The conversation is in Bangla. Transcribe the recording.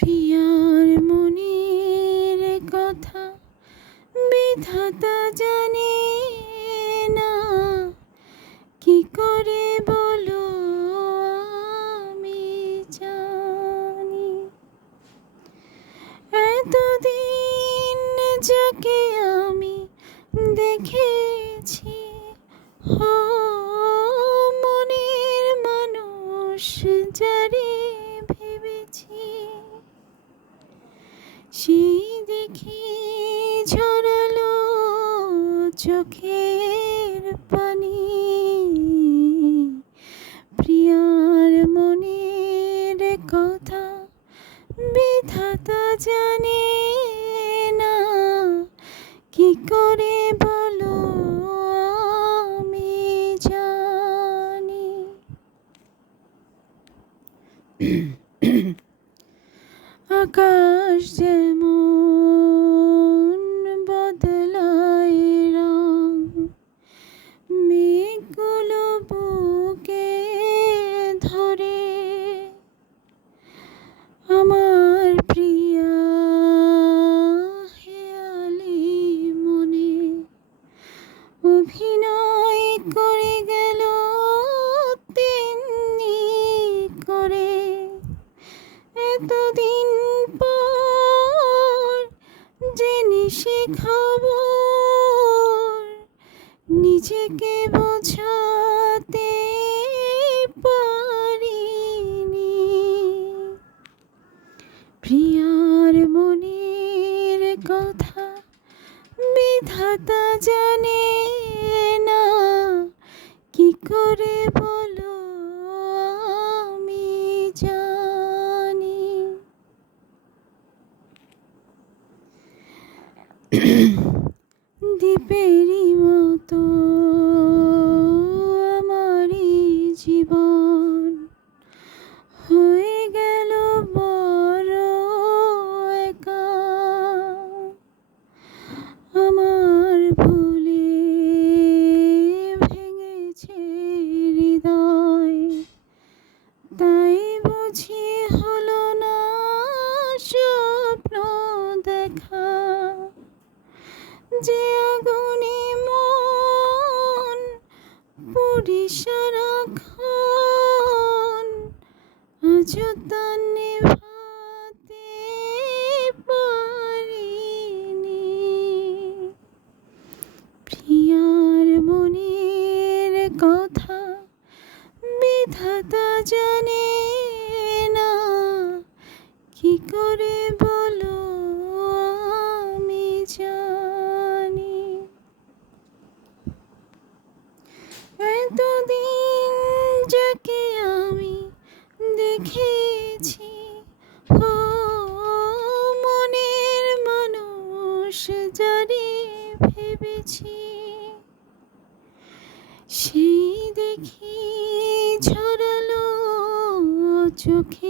প্রিয়ার মনের কথা বিধাতা জানে না, কি করে বলো আমি জানি। এতদিন যাকে আমি দেখেছি, হো মনের মানুষ যারে ভেবেছি, সেই দেখি ঝরালো চোখের পানি। প্রিয়ার মনের কথা বিধাতা জানে না, কি করে বলো আমি জানি। আকাশ যেমন বদলায় রং, মেঘগুলো বুকে ধরে, আমার প্রিয়া হেয়ালি মনে অভিনয় করে গেল তেমনি করে। এতদিন পর জেনে সে খবর, নিজেকে বোঝাতে পারিনি। প্রিয়ার মনের কথা বিধাতা জানে না, কি করে বলো আমি জানি। দ্বীপেরই মতো আমারই জীবন হয়ে গেল বড় একা। আমার ভুলে ভেঙেছে হৃদয়, তাই বুঝি হলো না স্বপ্ন দেখা। যে আগুনে মন পুড়ি সারাক্ষণ, আজও তা নেভাতে পারিনি। প্রিয়ার মনের কথা বিধাতা জানে না, কি করে বলো আমি জানি। এতদিন যাকে আমি দেখেছি, হো মনের মানুষ যারে ভেবেছি, সেই দেখি ঝরালো চোখে